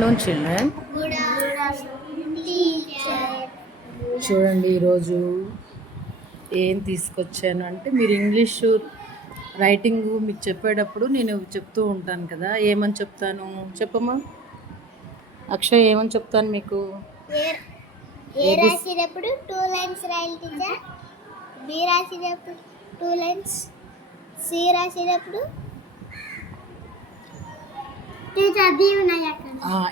Children చూడండి, ఈరోజు ఏం తీసుకొచ్చాను అంటే, మీరు ఇంగ్లీషు రైటింగ్ మీకు చెప్పేటప్పుడు నేను చెప్తూ ఉంటాను కదా. ఏమని చెప్తాను చెప్పమ్మా? అక్షయ్, ఏమని చెప్తాను మీకు? ఏ రాసేటప్పుడు 2 లైన్స్ రాయాలి టీచర్. బి రాసేటప్పుడు 2 లైన్స్. సి రాసేటప్పుడు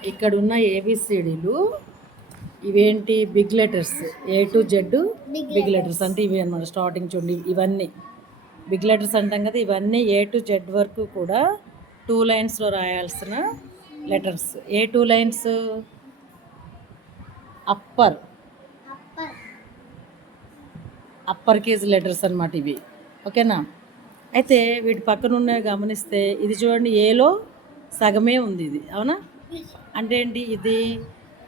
ఇక్కడ ఉన్న ఏబిసిడీలు ఇవేంటి? Big letters. A to Z big letters అంటే ఇవి అన్నమాట. స్టార్టింగ్ చూడండి, ఇవన్నీ బిగ్ లెటర్స్ అంటాం కదా. ఇవన్నీ ఏ టు జెడ్ వరకు కూడా 2 లైన్స్లో రాయాల్సిన లెటర్స్. ఏ 2 లైన్స్? అప్పర్ కేజ్ లెటర్స్ అన్నమాట ఇవి. ఓకేనా? అయితే వీటి పక్కన ఉన్నవి గమనిస్తే, ఇది చూడండి, ఏలో సగమే ఉంది ఇది. అవునా? అంటే ఏంటి? ఇది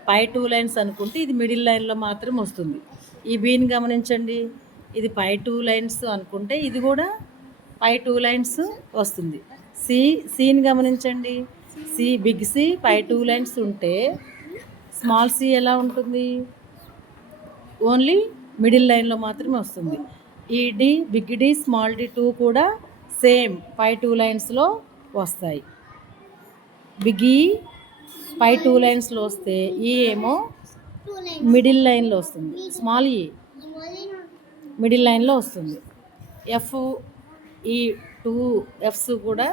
పై 2 లైన్స్ అనుకుంటే ఇది మిడిల్ లైన్లో మాత్రం వస్తుంది. ఈ బీని గమనించండి, ఇది పై 2 లైన్స్ అనుకుంటే ఇది కూడా పై 2 లైన్స్ వస్తుంది. సీని గమనించండి, బిగ్ సి పై 2 లైన్స్ ఉంటే స్మాల్ సి ఎలా ఉంటుంది? ఓన్లీ మిడిల్ లైన్లో మాత్రమే వస్తుంది. ఈ D, big D, small D 2 కూడా సేమ్ పై 2 లైన్స్లో వస్తాయి. బిగ్ ఈ పై 2 లైన్స్లో వస్తే ఈ ఏమో మిడిల్ లైన్లో వస్తుంది. స్మాల్ ఈ మిడిల్ లైన్లో వస్తుంది. ఎఫ్, ఈ 2 ఎఫ్స్ కూడా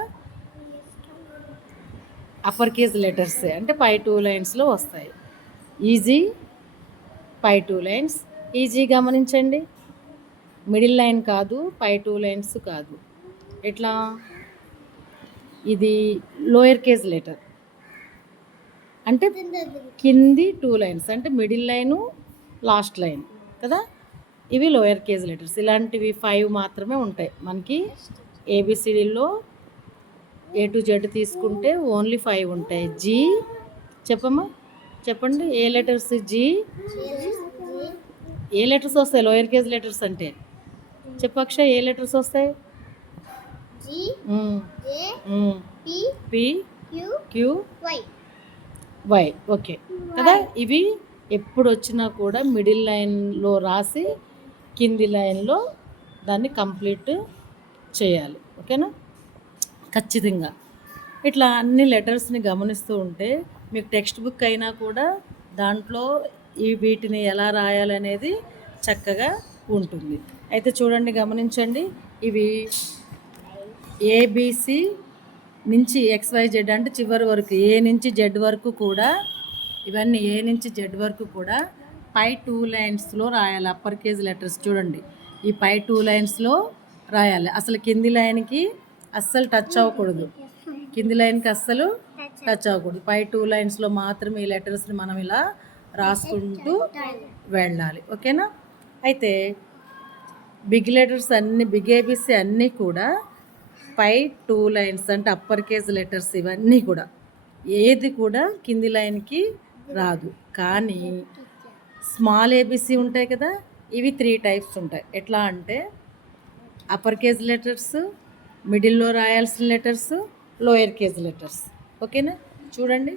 అప్పర్ కేజ్ లెటర్స్ అంటే పై 2 లైన్స్లో వస్తాయి. ఈజీ పై 2 లైన్స్. ఈజీ గమనించండి, మిడిల్ లైన్ కాదు, పై 2 లైన్స్ కాదు. ఎట్లా? ఇది లోయర్ కేజ్ లెటర్ అంటే కింది 2 లైన్స్ అంటే మిడిల్ లైను, లాస్ట్ లైన్ కదా. ఇవి లోయర్ కేజ్ లెటర్స్. ఇలాంటివి 5 మాత్రమే ఉంటాయి మనకి. ఏబిసిడీలో ఏ టు జెడ్ తీసుకుంటే ఓన్లీ 5 ఉంటాయి. జీ చెప్పమ్మా, చెప్పండి. ఏ లెటర్స్? జీ. ఏ లెటర్స్ వస్తాయి లోయర్ కేజ్ లెటర్స్ అంటే? చెప్పక్ష, ఏ లెటర్స్ వస్తాయి? P, Q, Y. ఓకే కదా. ఇవి ఎప్పుడు వచ్చినా కూడా మిడిల్ లైన్లో రాసి కింది లైన్లో దాన్ని కంప్లీట్ చేయాలి. ఓకేనా? ఖచ్చితంగా ఇట్లా అన్ని లెటర్స్ని గమనిస్తూ ఉంటే మీకు టెక్స్ట్ బుక్ అయినా కూడా దాంట్లో వీటిని ఎలా రాయాలనేది చక్కగా ఉంటుంది. అయితే చూడండి, గమనించండి, ఇవి ఏబిసి నుంచి XYZ అంటే చివరి వరకు ఏ నుంచి జెడ్ వరకు కూడా, ఇవన్నీ ఏ నుంచి జెడ్ వరకు కూడా పై 2 లైన్స్లో రాయాలి. అప్పర్ కేజ్ లెటర్స్ చూడండి, ఈ పై 2 లైన్స్లో రాయాలి. అసలు కింది లైన్కి అస్సలు టచ్ అవ్వకూడదు. కింది లైన్కి అస్సలు టచ్ అవ్వకూడదు. పై 2 లైన్స్లో మాత్రమే ఈ లెటర్స్ని మనం ఇలా రాసుకుంటూ వెళ్ళాలి. ఓకేనా? అయితే బిగ్ లెటర్స్ అన్నీ, బిగ్ ఏబిసి అన్నీ కూడా పై 2 లైన్స్ అంటే అప్పర్ కేజ్ లెటర్స్. ఇవన్నీ కూడా ఏది కూడా కింది లైన్కి రాదు. కానీ స్మాల్ ఏబిసి ఉంటాయి కదా, ఇవి 3 టైప్స్ ఉంటాయి. ఎట్లా అంటే అప్పర్ కేజ్ లెటర్స్, మిడిల్లో రాయాల్సిన లెటర్స్, లోయర్ కేజ్ లెటర్స్. ఓకేనా? చూడండి,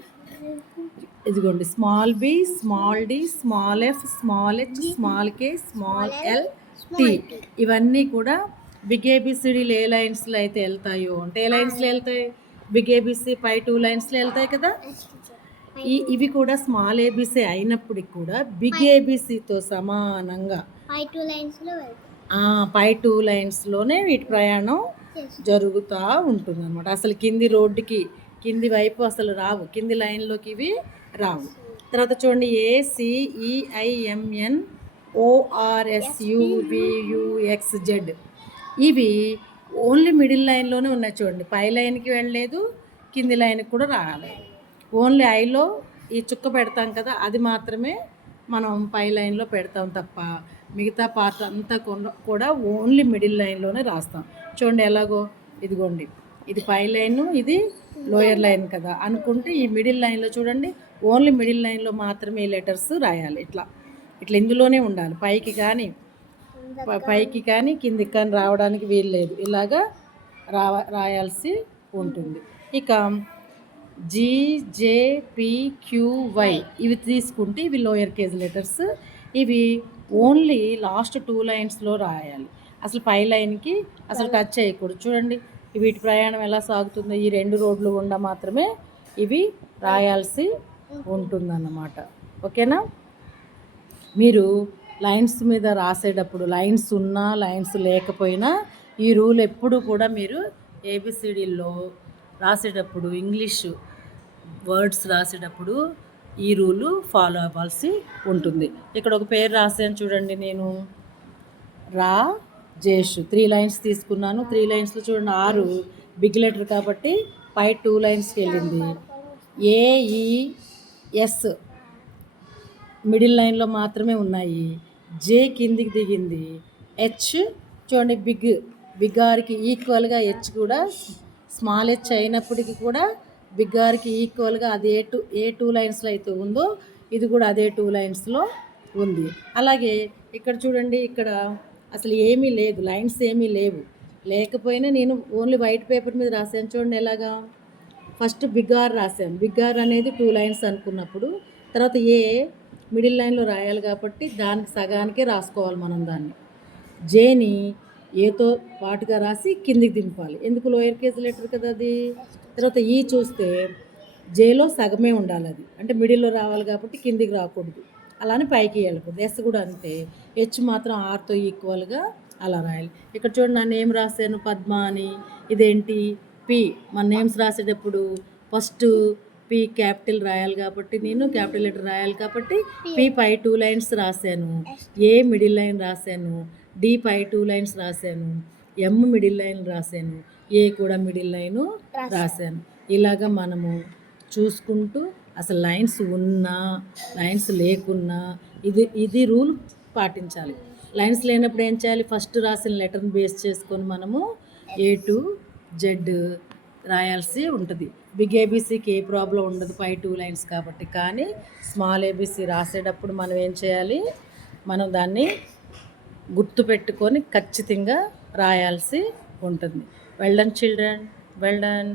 ఇదిగోండి, small b, small d, small f, small h, small k, small l, t. ఇవన్నీ కూడా బిగ్ ఏబిసిడీలు ఏ లైన్స్లో అయితే వెళ్తాయో అంటే, ఏ లైన్స్లో వెళ్తాయి? బిగ్ ఏబిసి పై 2 లైన్స్లో వెళ్తాయి కదా. ఇవి కూడా స్మాల్ ఏబిసి అయినప్పటికి కూడా బిగ్ ఏబిసితో సమానంగా పై 2 లైన్స్లోనే వీటి ప్రయాణం జరుగుతూ ఉంటుంది అనమాట. అసలు కింది రోడ్డుకి, కింది వైపు అసలు రావు, కింది లైన్లోకి ఇవి రావు. తర్వాత చూడండి, ACEIMNORSUVUXZ ఇవి ఓన్లీ మిడిల్ లైన్లోనే ఉన్నాయి. చూడండి, పై లైన్కి వెళ్ళలేదు, కింది లైన్కి కూడా రాలేదు. ఓన్లీ ఐలో ఈ చుక్క పెడతాం కదా, అది మాత్రమే మనం పై లైన్లో పెడతాం తప్ప మిగతా పార్ట్ అంతా కూడా ఓన్లీ మిడిల్ లైన్లోనే రాస్తాం. చూడండి ఎలాగో, ఇదిగోండి, ఇది పై లైను, ఇది లోయర్ లైన్ కదా అనుకుంటే, ఈ మిడిల్ లైన్లో చూడండి ఓన్లీ మిడిల్ లైన్లో మాత్రమే ఈ లెటర్స్ రాయాలి. ఇట్లా ఇట్లా ఇందులోనే ఉండాలి. పైకి కానీ కిందికి కానీ రావడానికి వీలు లేదు. ఇలాగా రాయాల్సి ఉంటుంది. ఇక GJPQY ఇవి తీసుకుంటే ఇవి లోయర్ కేజ్ లెటర్స్. ఇవి ఓన్లీ లాస్ట్ 2 లైన్స్లో రాయాలి. అసలు పై లైన్కి అసలు టచ్ చేయకూడదు. చూడండి వీటి ప్రయాణం ఎలా సాగుతుందో ఈ 2 రోడ్లు గుండా మాత్రమే ఇవి రాయాల్సి ఉంటుందన్నమాట. ఓకేనా? మీరు లైన్స్ మీద రాసేటప్పుడు లైన్స్ ఉన్నా లైన్స్ లేకపోయినా ఈ రూల్ ఎప్పుడు కూడా మీరు ఏబిసిడీల్లో రాసేటప్పుడు ఇంగ్లీష్ వర్డ్స్ రాసేటప్పుడు ఈ రూలు ఫాలో అవ్వాల్సి ఉంటుంది. ఇక్కడ ఒక పేరు రాసాను చూడండి, నేను రాజేష్ 3 లైన్స్ తీసుకున్నాను. 3 లైన్స్లో చూడండి 6 బిగ్ లెటర్ కాబట్టి పై 2 లైన్స్కి వెళ్ళింది. AES మిడిల్ లైన్లో మాత్రమే ఉన్నాయి. జే కిందికి దిగింది. హెచ్ చూడండి బిగ్ ఆర్కి ఈక్వల్గా హెచ్ కూడా స్మాల్ హెచ్ అయినప్పటికీ కూడా బిగ్ ఆర్కి ఈక్వల్గా అది ఏ 2 లైన్స్లో అయితే ఉందో ఇది కూడా అదే 2 లైన్స్లో ఉంది. అలాగే ఇక్కడ చూడండి, ఇక్కడ అసలు ఏమీ లేదు, లైన్స్ ఏమీ లేకపోయినా నేను ఓన్లీ వైట్ పేపర్ మీద రాశాను. చూడండి ఎలాగా, ఫస్ట్ బిగ్ ఆర్ రాశాను. బిగ్ ఆర్ అనేది 2 లైన్స్ అనుకున్నప్పుడు తర్వాత ఏ మిడిల్ లైన్లో రాయాలి కాబట్టి దానికి సగానికే రాసుకోవాలి మనం దాన్ని. జేని ఏతో పాటుగా రాసి కిందికి దింపాలి, ఎందుకు లోయర్ కేజ్ లెటర్ కదా అది. తర్వాత ఈ చూస్తే జేలో సగమే ఉండాలి, అది అంటే మిడిల్లో రావాలి కాబట్టి కిందికి రాకూడదు, అలానే పైకి వెళ్ళకూడదు. ఎస్ కూడా అంతే, హెచ్ మాత్రం ఆర్తో ఈక్వల్గా అలా రాయాలి. ఇక్కడ చూడండి నా నేమ్ రాశాను పద్మ అని, ఇదేంటి పి. మన నేమ్స్ రాసేటప్పుడు ఫస్ట్ పి క్యాపిటల్ రాయాలి కాబట్టి నేను క్యాపిటల్ లెటర్ రాయాలి కాబట్టి పి పై 2 లైన్స్ రాశాను, ఏ మిడిల్ లైన్ రాశాను, డి పై 2 లైన్స్ రాశాను, ఎం మిడిల్ లైన్ రాశాను, ఏ కూడా మిడిల్ లైను రాశాను. ఇలాగా మనము చూసుకుంటూ అసలు లైన్స్ ఉన్నా లైన్స్ లేకున్నా ఇది రూల్ పాటించాలి. లైన్స్ లేనప్పుడు ఏం చేయాలి, ఫస్ట్ రాసిన లెటర్ని బేస్ చేసుకొని మనము A to Z రాయాల్సి ఉంటుంది. బిగ్ ఏబీసీకి ఏ ప్రాబ్లం ఉండదు పై 2 లైన్స్ కాబట్టి. కానీ స్మాల్ ఏబీసీ రాసేటప్పుడు మనం ఏం చేయాలి, మనం దాన్ని గుర్తుపెట్టుకొని ఖచ్చితంగా రాయాల్సి ఉంటుంది. Well done children, well done.